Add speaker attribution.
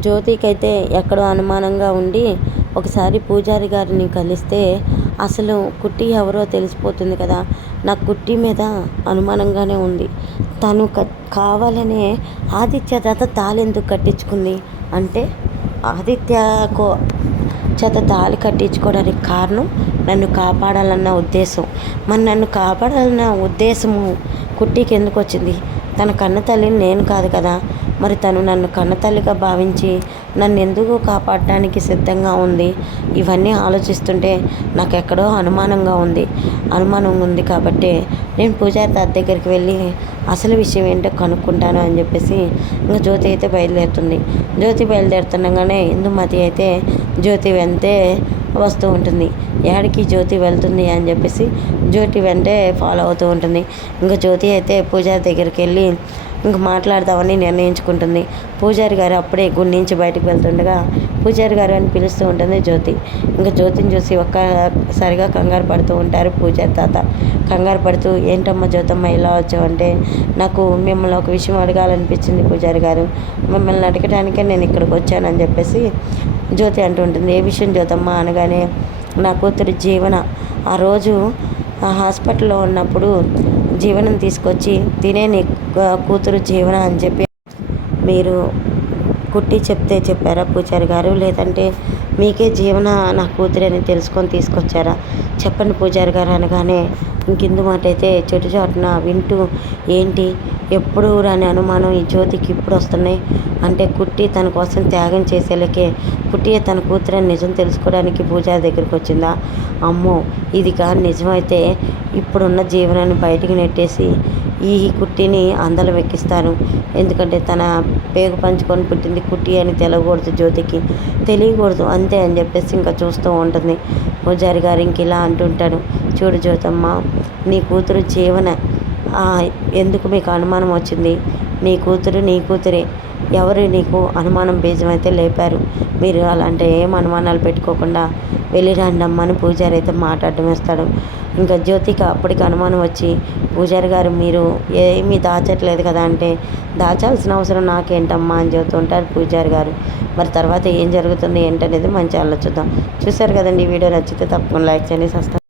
Speaker 1: జ్యోతికి అయితే ఎక్కడో అనుమానంగా ఉండి ఒకసారి పూజారి గారిని కలిస్తే అసలు కుట్టి ఎవరో తెలిసిపోతుంది కదా. నాకు కుట్టి మీద అనుమానంగానే ఉంది. తను క కావాలనే ఆదిత్య చేత తాళెందుకు కట్టించుకుంది? అంటే ఆదిత్యకు చేత తాళి కట్టించుకోవడానికి కారణం నన్ను కాపాడాలన్న ఉద్దేశం. మరి నన్ను కాపాడాలన్న ఉద్దేశము కుట్టికి ఎందుకు వచ్చింది? తన కన్న తల్లిని నేను కాదు కదా. మరి తను నన్ను కన్నతల్లిగా భావించి నన్ను ఎందుకు కాపాడటానికి సిద్ధంగా ఉంది? ఇవన్నీ ఆలోచిస్తుంటే నాకు ఎక్కడో అనుమానంగా ఉంది. అనుమానం ఉంది కాబట్టి నేను పూజారి తాత దగ్గరికి వెళ్ళి అసలు విషయం ఏంటో కనుక్కుంటాను అని చెప్పేసి ఇంకా జ్యోతి అయితే బయలుదేరుతుంది. జ్యోతి బయలుదేరుతుండగానే ఇందుమతి అయితే జ్యోతి వెంతే వస్తూ ఉంటుంది. ఎక్కడికి జ్యోతి వెళ్తుంది అని చెప్పేసి జ్యోతి వెంటే ఫాలో అవుతూ ఉంటుంది. ఇంకా జ్యోతి అయితే పూజారి దగ్గరికి వెళ్ళి ఇంక మాట్లాడదామని నిర్ణయించుకుంటుంది. పూజారి గారు అప్పుడే గుడి నుంచి బయటకు వెళ్తుండగా పూజారి గారు అని పిలుస్తూ ఉంటుంది జ్యోతి. ఇంకా జ్యోతిని చూసి ఒక్కసారిగా కంగారు పడుతూ ఉంటారు పూజారి తాత. కంగారు పడుతూ ఏంటమ్మా జ్యోతమ్మ ఇలా వచ్చావంటే నాకు మిమ్మల్ని ఒక విషయం అడగాలనిపించింది పూజారి గారు. మిమ్మల్ని అడగడానికే నేను ఇక్కడికి వచ్చానని చెప్పేసి జ్యోతి అంటుంటుంది ఏ విషయం జ్యోతమ్మ? అనగానే నా కూతురు జీవన. ఆ రోజు ఆ హాస్పిటల్లో ఉన్నప్పుడు జీవనం తీసుకొచ్చి తినే నీ కూతురు జీవన అని చెప్పి మీరు కుట్టి చెప్తే చెప్పారా పూజారి గారు? లేదంటే మీకే జీవన నా కూతురు అని తెలుసుకొని తీసుకొచ్చారా? చెప్పండి పూజారి గారు అనగానే ఇంకిందు మాట అయితే చెట్టు చాటున వింటూ ఏంటి? ఎప్పుడు రాని అనుమానం ఈ జ్యోతికి ఇప్పుడు వస్తున్నాయి. అంటే కుట్టి తన కోసం త్యాగం చేసేలకే కుట్టి తన కూతురని నిజం తెలుసుకోవడానికి పూజారి దగ్గరికి వచ్చిందా? అమ్మో! ఇది కానీ నిజమైతే ఇప్పుడున్న జీవనాన్ని బయటికి నెట్టేసి ఈ కుట్టిని అందలం ఎక్కిస్తారు ఎందుకంటే తన పేగు పంచుకొని పుట్టింది కుట్టి అని తెలవకూడదు జ్యోతికి. తెలియకూడదు. అంతే అని చెప్పేసి ఇంకా చూస్తూ ఉంటుంది. పూజారి గారు ఇంక ఇలా అంటుంటాడు చూడు జ్యోతమ్మ నీ కూతురు జీవన ఎందుకు మీకు అనుమానం వచ్చింది? నీ కూతురు నీ కూతురే. ఎవరు నీకు అనుమానం బీజమైతే లేపారు. మీరు అలాంటి ఏం అనుమానాలు పెట్టుకోకుండా వెళ్ళి రండి అమ్మని పూజారి అయితే మాట్లాడడం వేస్తాడు. ఇంకా జ్యోతికి అప్పటికి అనుమానం వచ్చి పూజారి గారు మీరు ఏమీ దాచట్లేదు కదా అంటే దాచాల్సిన అవసరం నాకేంటమ్మా? అని చెబుతుంటారు పూజారి గారు. మరి తర్వాత ఏం జరుగుతుంది ఏంటనేది మంచి ఆలోచిద్దాం. చూసారు కదండి ఈ వీడియో నచ్చితే తప్పకుండా లైక్ చేయండి సబ్స్క్రైబ్